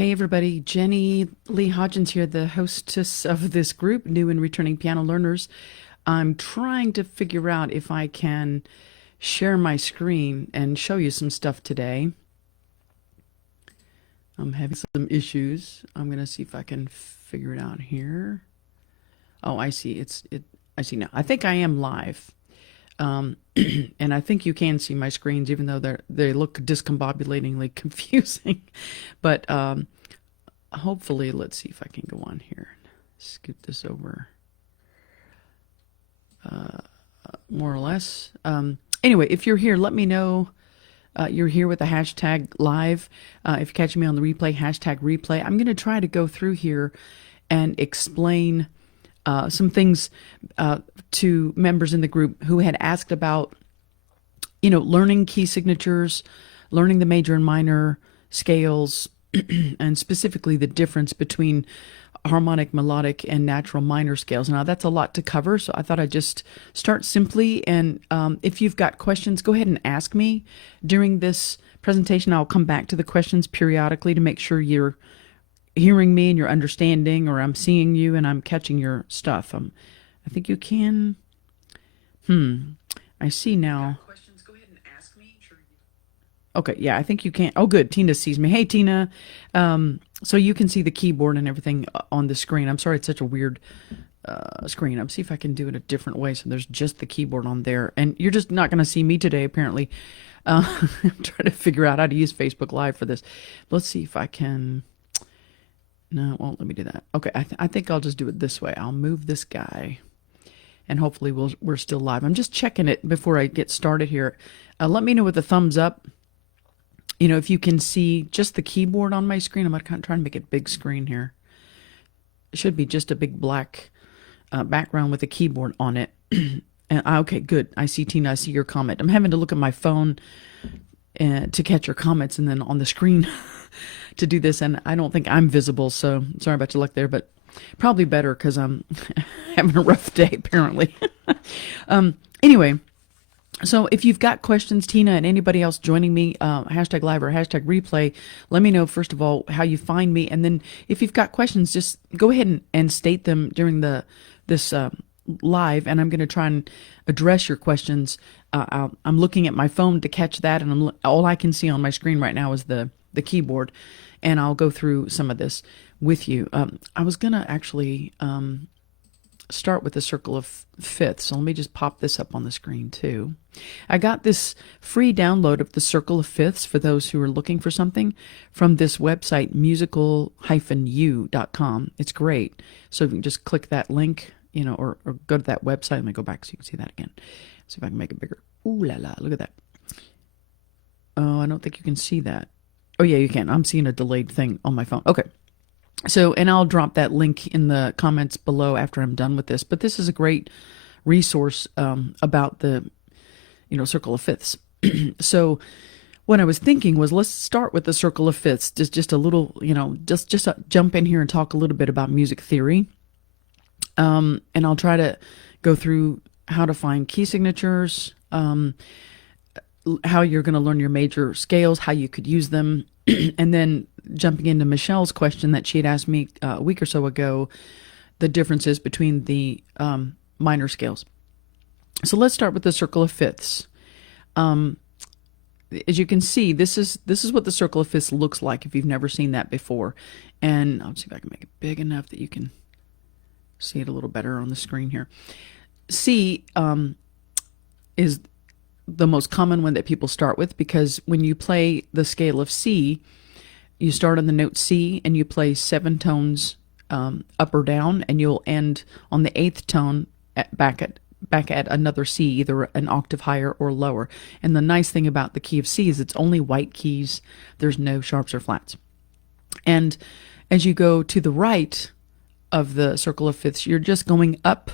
Hey everybody, Leigh Hodgins here, the hostess of this group, new and returning piano learners. I'm trying to figure out if I can share my screen and show you some stuff today. I'm having some issues. I'm going to see if I can figure it out here. Oh, I see. I see now. I think I am live. And I think you can see my screens, even though they look discombobulatingly confusing. But hopefully, let's see if I can go on here. Scoot this over, more or less. Anyway, if you're here, let me know you're here with the hashtag live. If you're catching me on the replay, hashtag replay. I'm going to try to go through here and explain some things to members in the group who had asked about, learning key signatures, learning the major and minor scales, and specifically the difference between harmonic, melodic, and natural minor scales. Now, that's a lot to cover, so I thought I'd just start simply. And if you've got questions, go ahead and ask me during this presentation. I'll come back to the questions periodically to make sure you're hearing me and you're understanding, or I'm seeing you and I'm catching your stuff. I think you can. I see now. Questions, go ahead and ask me. Sure. Okay, yeah, I think you can. Oh, good. Tina sees me. Hey, Tina. So you can see the keyboard and everything on the screen. I'm sorry, it's such a weird screen. I'll see if I can do it a different way so there's just the keyboard on there. And you're just not going to see me today, apparently. I'm trying to figure out how to use Facebook Live for this. Let's see if I can. No, it won't let me do that. Okay, I think I'll just do it this way. I'll move this guy, and hopefully we're still live. I'm just checking it before I get started here. Let me know with a thumbs up, if you can see just the keyboard on my screen. I'm going to try and make it big screen here. It should be just a big black background with a keyboard on it. And okay, good. I see, Tina. I see your comment. I'm having to look at my phone to catch your comments, and then on the screen to do this, and I don't think I'm visible, so sorry about your luck there, but probably better because I'm having a rough day apparently. Anyway, so if you've got questions, Tina, and anybody else joining me, hashtag live or hashtag replay, let me know first of all how you find me, and then if you've got questions, just go ahead and state them during this live, and I'm going to try and address your questions. I'm looking at my phone to catch that, and all I can see on my screen right now is the keyboard, and I'll go through some of this with you. I was going to actually start with the circle of fifths, so let me just pop this up on the screen too. I got this free download of the circle of fifths for those who are looking for something from this website, musical-u.com. It's great. So you can just click that link, or go to that website. Let me go back so you can see that again. See if I can make it bigger. Ooh la la, look at that. Oh, I don't think you can see that. Oh yeah, you can. I'm seeing a delayed thing on my phone. Okay. So, and I'll drop that link in the comments below after I'm done with this. But this is a great resource about the, circle of fifths. So what I was thinking was, let's start with the circle of fifths. Just a little, just jump in here and talk a little bit about music theory. And I'll try to go through how to find key signatures, how you're going to learn your major scales, how you could use them, and then jumping into Michelle's question that she had asked me a week or so ago, the differences between the minor scales. So let's start with the circle of fifths. As you can see, this is what the circle of fifths looks like if you've never seen that before. And I'll see if I can make it big enough that you can see it a little better on the screen here. C is the most common one that people start with, because when you play the scale of C, you start on the note C and you play 7 tones up or down, and you'll end on the 8th tone back at another C, either an octave higher or lower. And the nice thing about the key of C is it's only white keys. There's no sharps or flats. And as you go to the right of the circle of fifths, you're just going up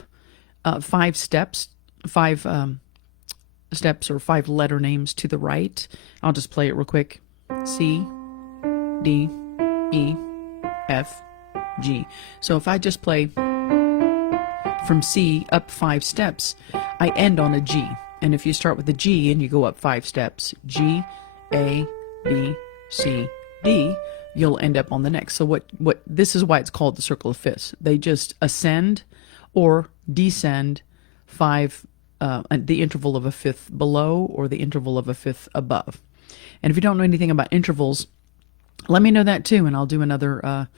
5 steps, 5 steps or 5 letter names to the right. I'll just play it real quick. C, D, E, F, G. So if I just play from C up 5 steps, I end on a G. And if you start with a G and you go up 5 steps, G, A, B, C, D, you'll end up on the next. So what this is why it's called the circle of fifths. They just ascend or descend the interval of a fifth below or the interval of a fifth above. And if you don't know anything about intervals, let me know that too, and I'll do another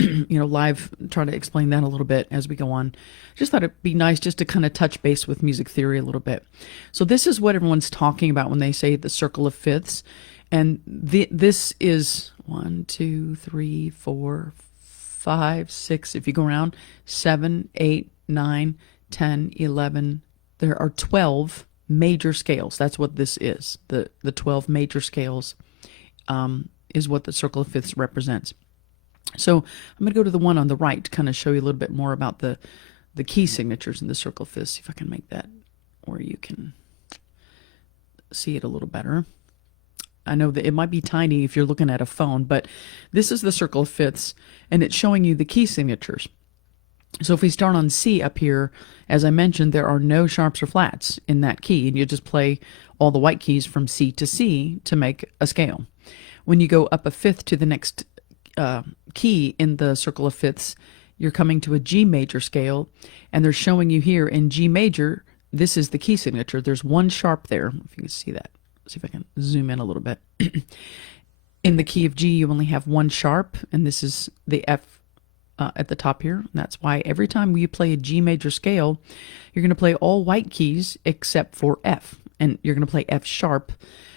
live, try to explain that a little bit as we go on. Just thought it'd be nice just to kind of touch base with music theory a little bit. So this is what everyone's talking about when they say the circle of fifths. And this is 1, 2, 3, 4, 5, 6, if you go around, 7, 8, 9, 10, 11. There are 12 major scales. That's what this is. The 12 major scales is what the circle of fifths represents. So I'm going to go to the one on the right to kind of show you a little bit more about the key signatures in the circle of fifths. See if I can make that where you can see it a little better. I know that it might be tiny if you're looking at a phone, but this is the circle of fifths, and it's showing you the key signatures. So if we start on C up here, as I mentioned, there are no sharps or flats in that key, and you just play all the white keys from C to C to make a scale. When you go up a fifth to the next key in the circle of fifths, you're coming to a G major scale, and they're showing you here in G major, this is the key signature. There's one sharp there, if you can see that. See if I can zoom in a little bit. In the key of G, you only have one sharp, and this is the F at the top here. And that's why every time you play a G major scale, you're going to play all white keys except for F, and you're going to play F sharp.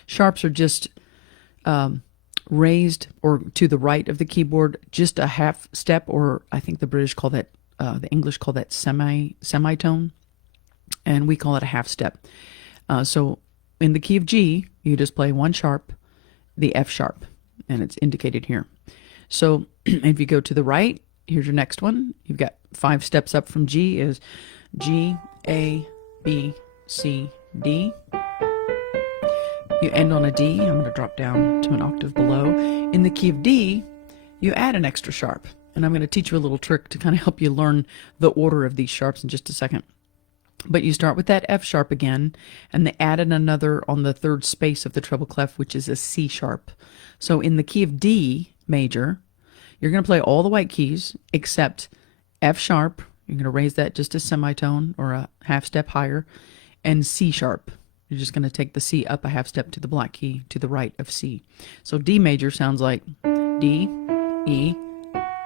Sharps are just raised or to the right of the keyboard, just a half step, or I think the British call that, the English call that semitone, and we call it a half step. So in the key of G, you just play one sharp, the F sharp, and it's indicated here. So if you go to the right, here's your next one. You've got 5 steps up from G is G, A, B, C, D. You end on a D. I'm going to drop down to an octave below. In the key of D, you add an extra sharp. And I'm going to teach you a little trick to kind of help you learn the order of these sharps in just a second. But you start with that F sharp again, and they added another on the third space of the treble clef, which is a C sharp. So in the key of D major, you're going to play all the white keys except F sharp. You're going to raise that just a semitone or a half step higher, and C sharp. You're just going to take the C up a half step to the black key to the right of C. So D major sounds like D, E,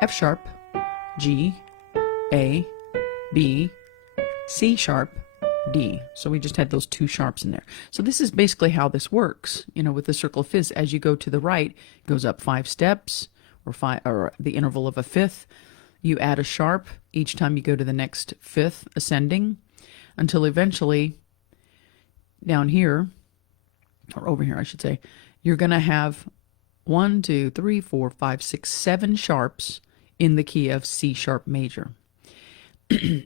F sharp, G, A, B, C sharp, D. So we just had those 2 sharps in there. So this is basically how this works. With the circle of fifths, as you go to the right, it goes up 5 steps or the interval of a fifth. You add a sharp each time you go to the next fifth ascending until eventually down here, or over here I should say, you're going to have 1, 2, 3, 4, 5, 6, 7 sharps in the key of C sharp major.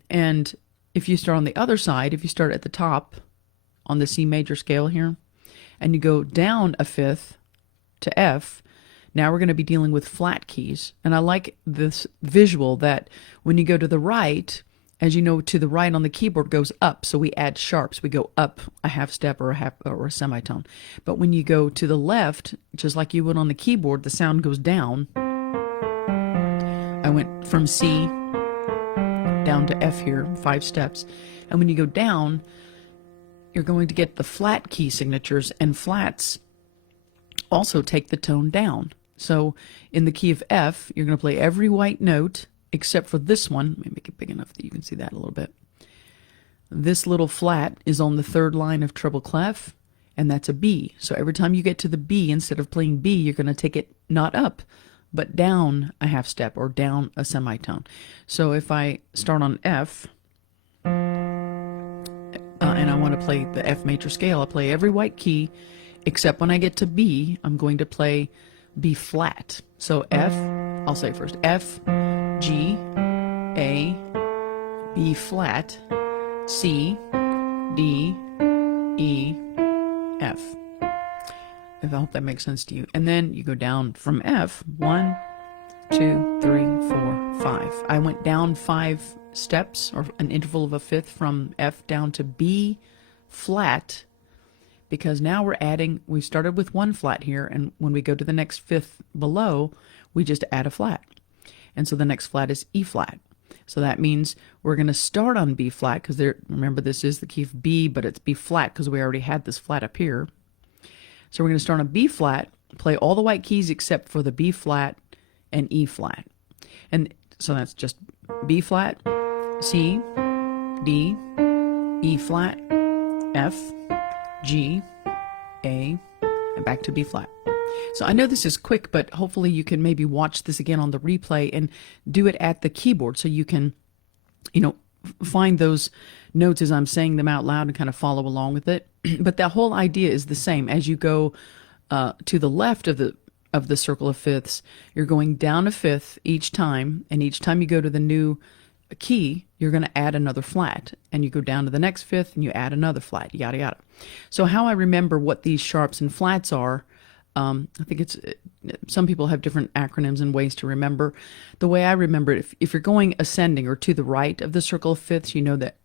And if you start on the other side, if you start at the top on the C major scale here, and you go down a fifth to F, now we're going to be dealing with flat keys. And I like this visual that when you go to the right, as you know, to the right on the keyboard goes up, so we add sharps. We go up a half step or a semitone. But when you go to the left, just like you would on the keyboard, the sound goes down. I went from C down to F here, 5 steps. And when you go down, you're going to get the flat key signatures, and flats also take the tone down. So in the key of F, you're going to play every white note except for this one. Let me make it big enough that you can see that a little bit. This little flat is on the 3rd line of treble clef, and that's a B. So every time you get to the B, instead of playing B, you're going to take it not up, but down a half step or down a semitone. So if I start on F, and I want to play the F major scale, I play every white key, except when I get to B, I'm going to play B flat. So F, I'll say first, F, G, A, B flat, C, D, E, F. I hope that makes sense to you. And then you go down from F, 1, 2, 3, 4, 5. I went down 5 steps, or an interval of a fifth, from F down to B flat, because now we started with 1 flat here, and when we go to the next fifth below, we just add a flat. And so the next flat is E flat. So that means we're going to start on B flat because remember this is the key of B, but it's B flat because we already had this flat up here. So we're going to start on B flat, play all the white keys except for the B flat and E flat. And so that's just B flat, C, D, E flat, F, G, A, and back to B flat. So I know this is quick, but hopefully you can maybe watch this again on the replay and do it at the keyboard so you can, find those notes as I'm saying them out loud and kind of follow along with it. But the whole idea is the same. As you go to the left of the circle of fifths, you're going down a fifth each time, and each time you go to the new key, you're going to add another flat, and you go down to the next fifth and you add another flat, yada yada. So how I remember what these sharps and flats are, I think some people have different acronyms and ways to remember. The way I remember it, if you're going ascending or to the right of the circle of fifths, you know that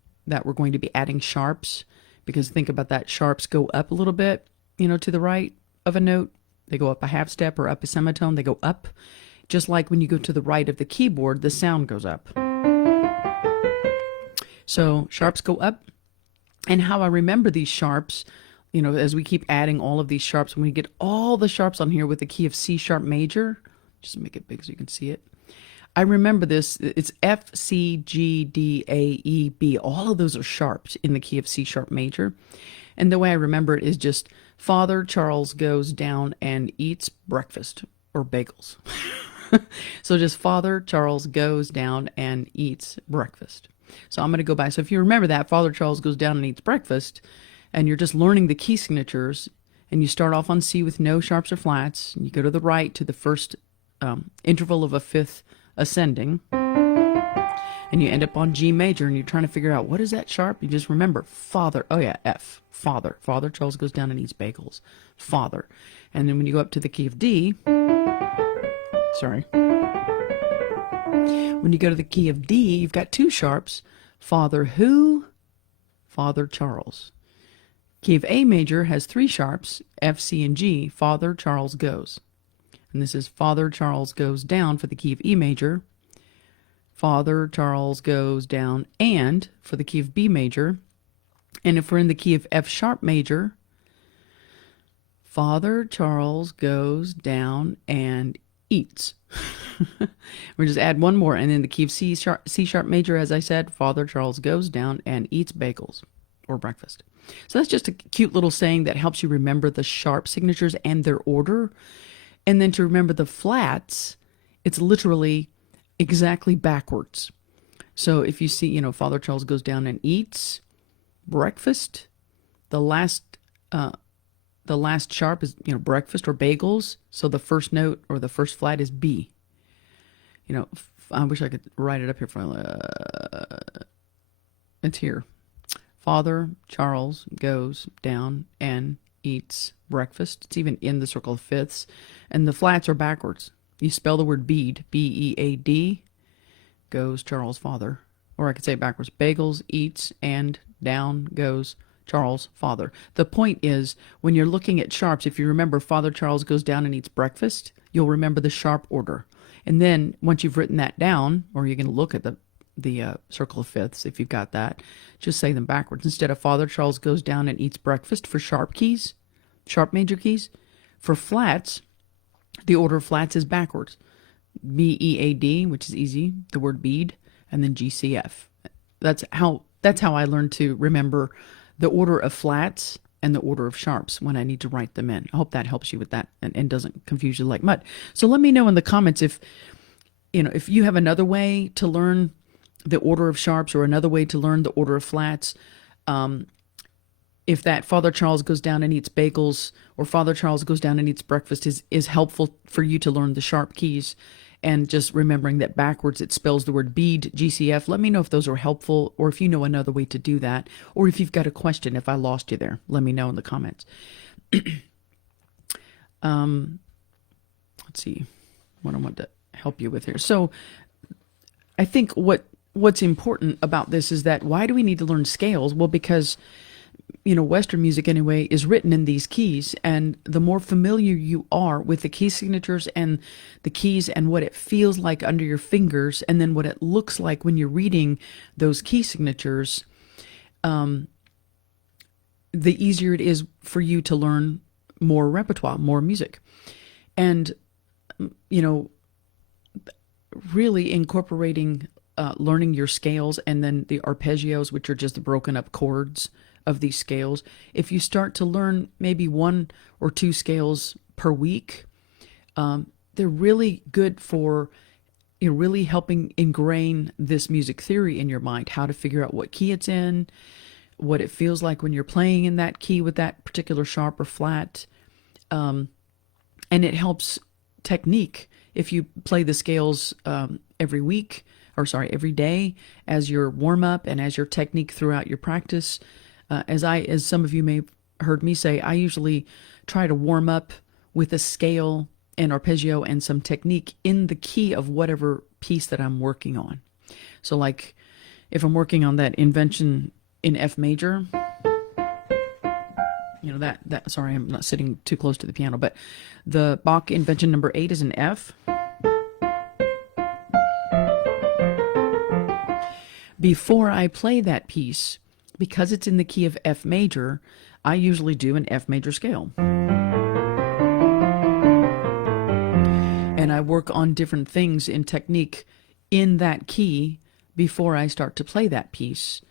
we're going to be adding sharps, because think about that, sharps go up a little bit, to the right of a note. They go up a half step or up a semitone, they go up. Just like when you go to the right of the keyboard, the sound goes up. So sharps go up. And how I remember these sharps, as we keep adding all of these sharps, when we get all the sharps on here with the key of C sharp major, just make it big so you can see it. I remember this, it's F, C, G, D, A, E, B. All of those are sharps in the key of C sharp major. And the way I remember it is just Father Charles goes down and eats breakfast or bagels. So just Father Charles goes down and eats breakfast. So I'm going to go back. So if you remember that, Father Charles goes down and eats breakfast, and you're just learning the key signatures, and you start off on C with no sharps or flats, and you go to the right to the first interval of a fifth ascending, and you end up on G major, and you're trying to figure out what is that sharp. You just remember Father. Oh yeah, F, Father. Father Charles goes down and eats bagels. Father. And then when you go up to the key of D, when you go to the key of D, you've got two sharps. Father who? Father Charles. Key of A major has three sharps, F, C, and G. Father Charles goes. And this is Father Charles goes down for the key of E major. Father Charles goes down and for the key of B major. And if we're in the key of F sharp major, Father Charles goes down and eats. We'll just add one more, and then the key of C sharp major, as I said, Father Charles goes down and eats bagels or breakfast. So that's just a cute little saying that helps you remember the sharp signatures and their order. And then to remember the flats, it's literally exactly backwards. So if you see, Father Charles goes down and eats breakfast, the last sharp is, breakfast or bagels. So the first note or the first flat is B. I wish I could write it up here for it's here. Father Charles goes down and eats breakfast. It's even in the circle of fifths. And the flats are backwards. You spell the word bead, B-E-A-D, goes Charles Father. Or I could say it backwards. Bagels, eats, and down goes Charles Father. The point is, when you're looking at sharps, if you remember Father Charles goes down and eats breakfast, you'll remember the sharp order. And then once you've written that down, or you're going to look at the circle of fifths, if you've got that, just say them backwards. Instead of Father Charles goes down and eats breakfast for sharp keys, sharp major keys. For flats, the order of flats is backwards. B-E-A-D, which is easy, the word bead, and then G-C-F. That's how I learned to remember the order of flats and the order of sharps when I need to write them in. I hope that helps you with that and doesn't confuse you like mud. So let me know in the comments if you have another way to learn the order of sharps or another way to learn the order of flats. If that Father Charles goes down and eats bagels or Father Charles goes down and eats breakfast is helpful for you to learn the sharp keys, and just remembering that backwards it spells the word bead, GCF. Let me know if those are helpful, or if you know another way to do that, or if you've got a question, if I lost you there, let me know in the comments. Let's see what I want to help you with here. So I think what's important about this is that why do we need to learn scales? Well, because Western music anyway, is written in these keys. And the more familiar you are with the key signatures and the keys and what it feels like under your fingers, and then what it looks like when you're reading those key signatures, the easier it is for you to learn more repertoire, more music. And, really incorporating learning your scales and then the arpeggios, which are just the broken up chords of these scales. If you start to learn maybe 1 or 2 scales per week, they're really good for really helping ingrain this music theory in your mind, how to figure out what key it's in, what it feels like when you're playing in that key with that particular sharp or flat. And it helps technique if you play the scales every day as your warm up and as your technique throughout your practice. As some of you may have heard me say, I usually try to warm up with a scale and arpeggio and some technique in the key of whatever piece that I'm working on. So like if I'm working on that invention in F major, sorry, I'm not sitting too close to the piano, but the Bach invention number 8 is an F. Before I play that piece, because it's in the key of F major, I usually do an F major scale. And I work on different things in technique in that key before I start to play that piece,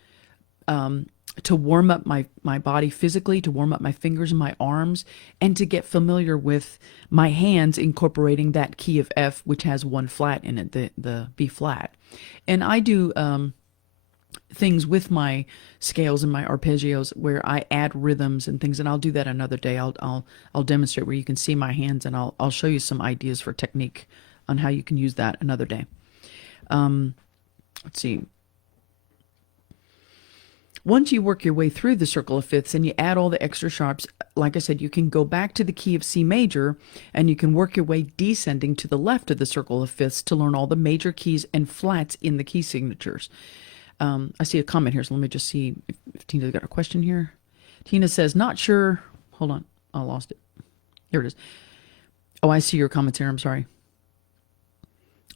to warm up my body physically, to warm up my fingers and my arms, and to get familiar with my hands incorporating that key of F, which has 1 flat in it, the B flat. And I do things with my scales and my arpeggios where I add rhythms and things, and I'll do that another day. I'll demonstrate where you can see my hands, and I'll show you some ideas for technique on how you can use that another day. Let's see. Once you work your way through the circle of fifths and you add all the extra sharps, like I said, you can go back to the key of C major and you can work your way descending to the left of the circle of fifths to learn all the major keys and flats in the key signatures. I see a comment here, so let me just see if Tina's got a question here. Tina says, not sure. Hold on. I lost it. Here it is. Oh, I see your comments here. I'm sorry.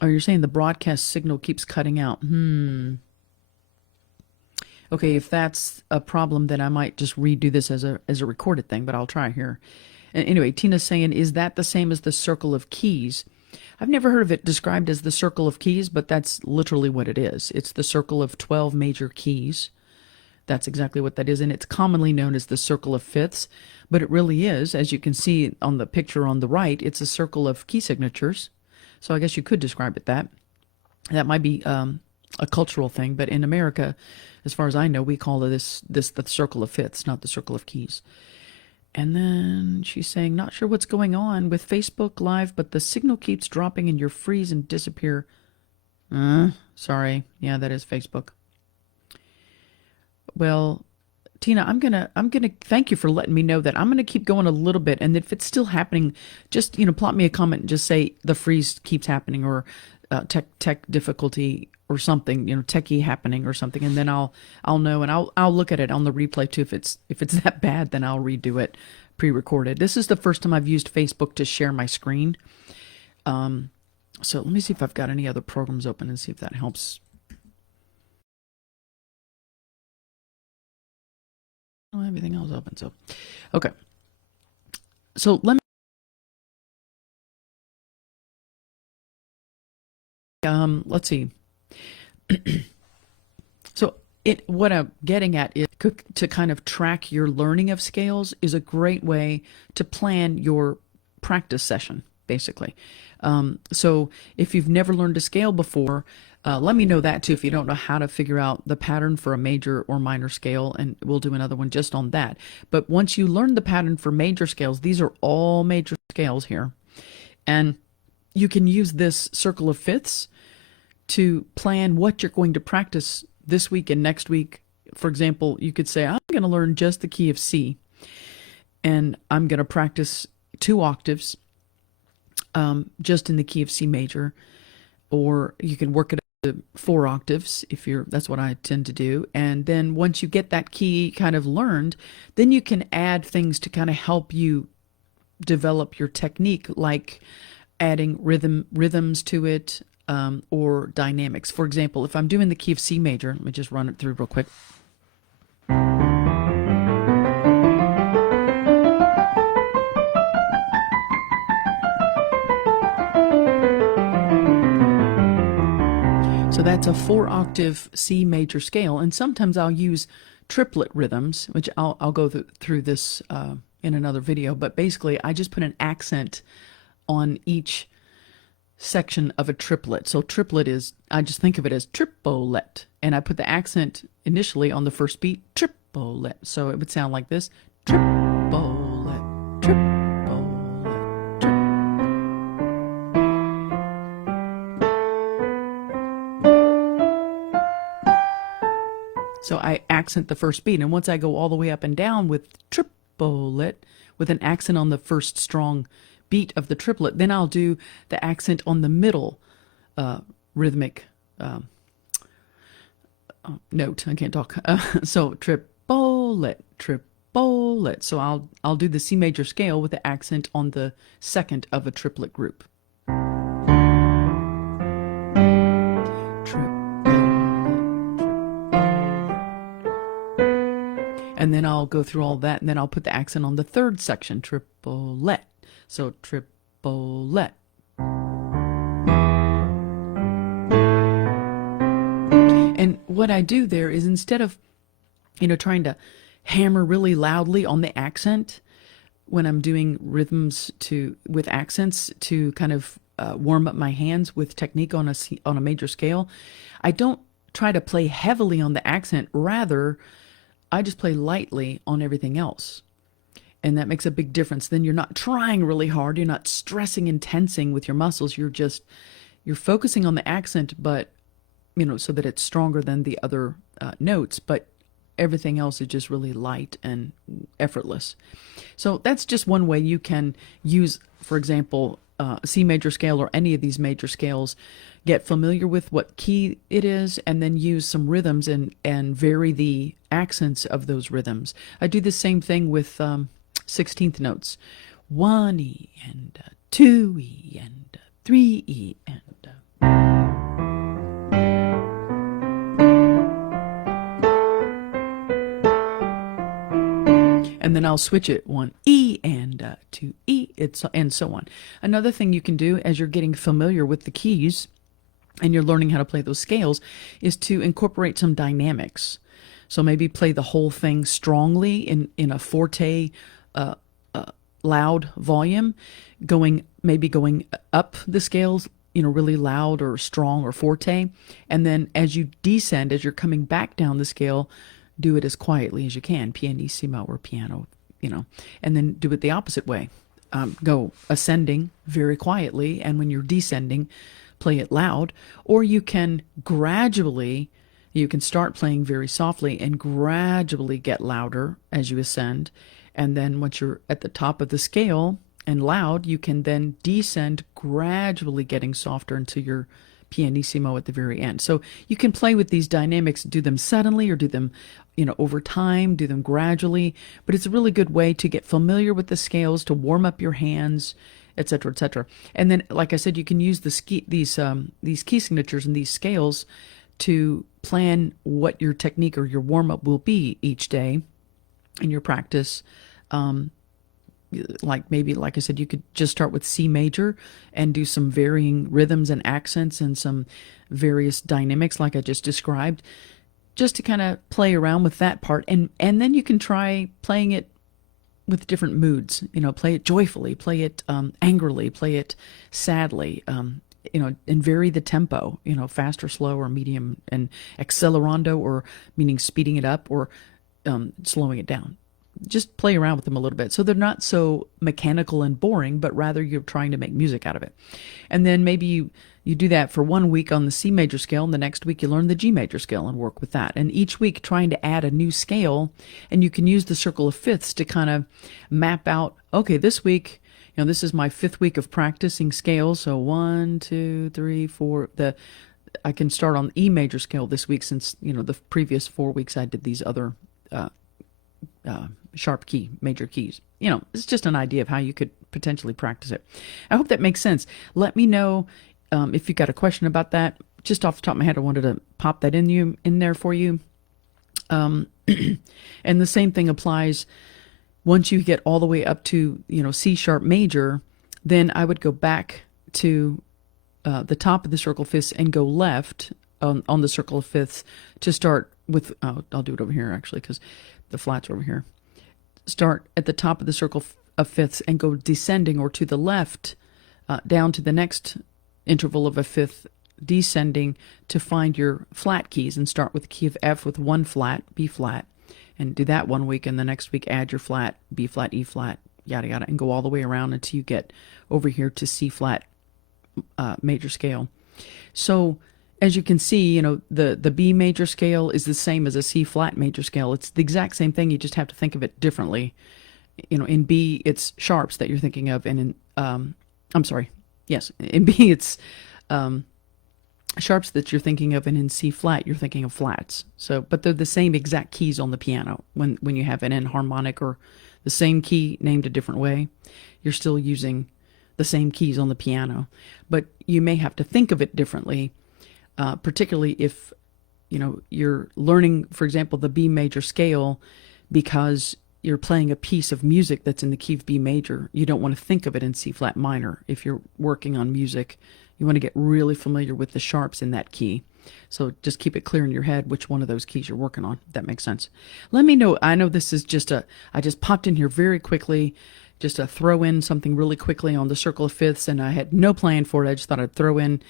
Oh, you're saying the broadcast signal keeps cutting out. Okay, if that's a problem, then I might just redo this as a recorded thing, but I'll try here. And anyway, Tina's saying, is that the same as the circle of keys? I've never heard of it described as the circle of keys, but that's literally what it is. It's the circle of 12 major keys. That's exactly what that is, and it's commonly known as the circle of fifths, but it really is, as you can see on the picture on the right, it's a circle of key signatures. So I guess you could describe it that. That might be a cultural thing, but in America, as far as I know, we call this the circle of fifths, not the circle of keys. And then she's saying, not sure what's going on with Facebook Live, but the signal keeps dropping and you freeze and disappear. Sorry. Yeah, that is Facebook. Well, Tina, I'm gonna thank you for letting me know that. I'm gonna keep going a little bit, and if it's still happening, just plop me a comment and just say the freeze keeps happening, or tech difficulty or something, techie happening or something, and then I'll know, and I'll look at it on the replay too. If it's that bad, then I'll redo it pre-recorded. This is the first time I've used Facebook to share my screen. So let me see if I've got any other programs open and see if that helps. Oh, everything else open. So, okay. So let me. Let's see. So what I'm getting at is to kind of track your learning of scales is a great way to plan your practice session, basically. So if you've never learned a scale before, let me know that too if you don't know how to figure out the pattern for a major or minor scale, and we'll do another one just on that. But once you learn the pattern for major scales, these are all major scales here, and you can use this circle of fifths to plan what you're going to practice this week and next week. For example, you could say, I'm going to learn just the key of C, and I'm going to practice 2 octaves just in the key of C major, or you can work it up 4 octaves if you're, that's what I tend to do. And then once you get that key kind of learned, then you can add things to kind of help you develop your technique, like adding rhythms to it, or dynamics. For example, if I'm doing the key of C major, let me just run it through real quick. So that's a 4 octave C major scale, and sometimes I'll use triplet rhythms, which I'll go through this in another video, but basically I just put an accent on each section of a triplet. So triplet is, I just think of it as triplet, and I put the accent initially on the first beat, triplet. So it would sound like this, triplet, triplet. So I accent the first beat, and once I go all the way up and down with triplet, with an accent on the first strong beat of the triplet, then I'll do the accent on the middle rhythmic note. I can't talk. So triplet, triplet. So I'll do the C major scale with the accent on the second of a triplet group. And then I'll go through all that, and then I'll put the accent on the third section, triplet. So triplet. And what I do there is, instead of, trying to hammer really loudly on the accent when I'm doing rhythms with accents to kind of warm up my hands with technique on a major scale, I don't try to play heavily on the accent. Rather, I just play lightly on everything else. And that makes a big difference. Then you're not trying really hard. You're not stressing and tensing with your muscles. You're focusing on the accent, but, so that it's stronger than the other notes, but everything else is just really light and effortless. So that's just one way you can use, for example, C major scale or any of these major scales. Get familiar with what key it is, and then use some rhythms and vary the accents of those rhythms. I do the same thing with 16th notes. 1E and 2E and 3E and then I'll switch it 1E and 2E, and so on. Another thing you can do as you're getting familiar with the keys and you're learning how to play those scales is to incorporate some dynamics. So maybe play the whole thing strongly in a forte, loud volume, going up the scales, really loud or strong or forte. And then as you descend, as you're coming back down the scale, do it as quietly as you can, pianissimo or piano, and then do it the opposite way. Go ascending very quietly, and when you're descending, play it loud. Or you can start playing very softly and gradually get louder as you ascend. And then once you're at the top of the scale and loud, you can then descend, gradually getting softer until you're pianissimo at the very end. So you can play with these dynamics, do them suddenly or do them, over time, do them gradually. But it's a really good way to get familiar with the scales, to warm up your hands, etc., etc. And then, like I said, you can use these key signatures and these scales to plan what your technique or your warm-up will be each day in your practice. Like I said, you could just start with C major and do some varying rhythms and accents and some various dynamics like I just described, just to kind of play around with that part. And then you can try playing it with different moods, play it joyfully, play it angrily, play it sadly, and vary the tempo, fast or slow or medium, and accelerando, or meaning speeding it up, or slowing it down. Just play around with them a little bit so they're not so mechanical and boring, but rather you're trying to make music out of it. And then maybe you do that for 1 week on the C major scale, and the next week you learn the G major scale and work with that. And each week trying to add a new scale, and you can use the circle of fifths to kind of map out, okay, this week, this is my 5th week of practicing scales. So 1, 2, 3, 4, I can start on E major scale this week since, the previous 4 weeks I did these other sharp key, major keys. It's just an idea of how you could potentially practice it. I hope that makes sense. Let me know if you got a question about that. Just off the top of my head, I wanted to pop that in there for you. And the same thing applies once you get all the way up to, C sharp major. Then I would go back to the top of the circle of fifths and go left on the circle of fifths to start with. I'll do it over here actually because the flats are over here. Start at the top of the circle of fifths and go descending or to the left down to the next interval of a fifth, descending to find your flat keys, and start with the key of F with one flat, B flat, and do that 1 week, and the next week add your flat, B flat, E flat, yada yada, and go all the way around until you get over here to C flat major scale. So as you can see, the B major scale is the same as a C flat major scale. It's the exact same thing. You just have to think of it differently. In B, it's sharps that you're thinking of, and in B, it's sharps that you're thinking of, and in C flat, you're thinking of flats. So, but they're the same exact keys on the piano. When you have an enharmonic or the same key named a different way, you're still using the same keys on the piano. But you may have to think of it differently, particularly if, you're learning, for example, the B major scale because you're playing a piece of music that's in the key of B major. You don't want to think of it in C flat minor. If you're working on music, you want to get really familiar with the sharps in that key. So just keep it clear in your head which one of those keys you're working on, if that makes sense. Let me know. I know this is I just popped in here very quickly, just to throw in something really quickly on the circle of fifths, and I had no plan for it. I just thought I'd throw in,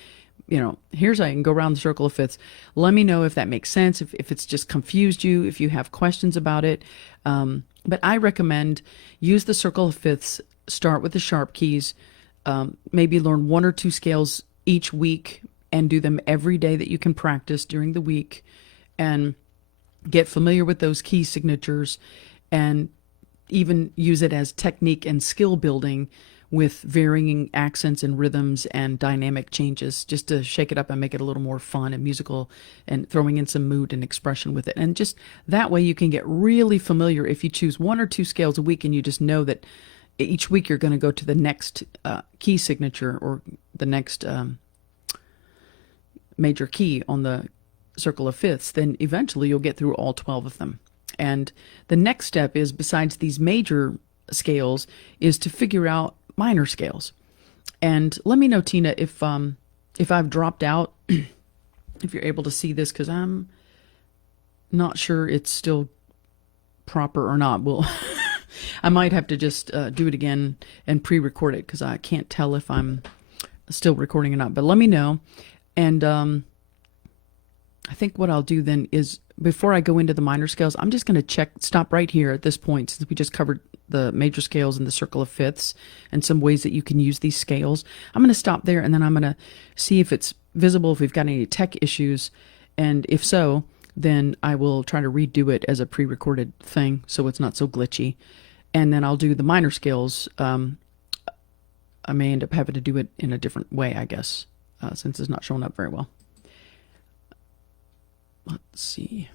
here's how I can go around the circle of fifths. Let me know if that makes sense, if it's just confused you, if you have questions about it. But I recommend use the circle of fifths, start with the sharp keys, maybe learn 1 or 2 scales each week and do them every day that you can practice during the week, and get familiar with those key signatures, and even use it as technique and skill building with varying accents and rhythms and dynamic changes, just to shake it up and make it a little more fun and musical, and throwing in some mood and expression with it. And just that way you can get really familiar. If you choose 1 or 2 scales a week and you just know that each week you're going to go to the next key signature or the next major key on the circle of fifths, then eventually you'll get through all 12 of them. And the next step is, besides these major scales, is to figure out minor scales. And let me know, Tina, if I've dropped out, if you're able to see this, because I'm not sure it's still proper or not. Well, I might have to just do it again and pre-record it, because I can't tell if I'm still recording or not. But let me know. And I think what I'll do then is, before I go into the minor scales, I'm just going to stop right here at this point, since we just covered the major scales and the circle of fifths and some ways that you can use these scales. I'm going to stop there, and then I'm going to see if it's visible, if we've got any tech issues. And if so, then I will try to redo it as a pre-recorded thing so it's not so glitchy. And then I'll do the minor scales. I may end up having to do it in a different way, I guess, since it's not showing up very well. Let's see.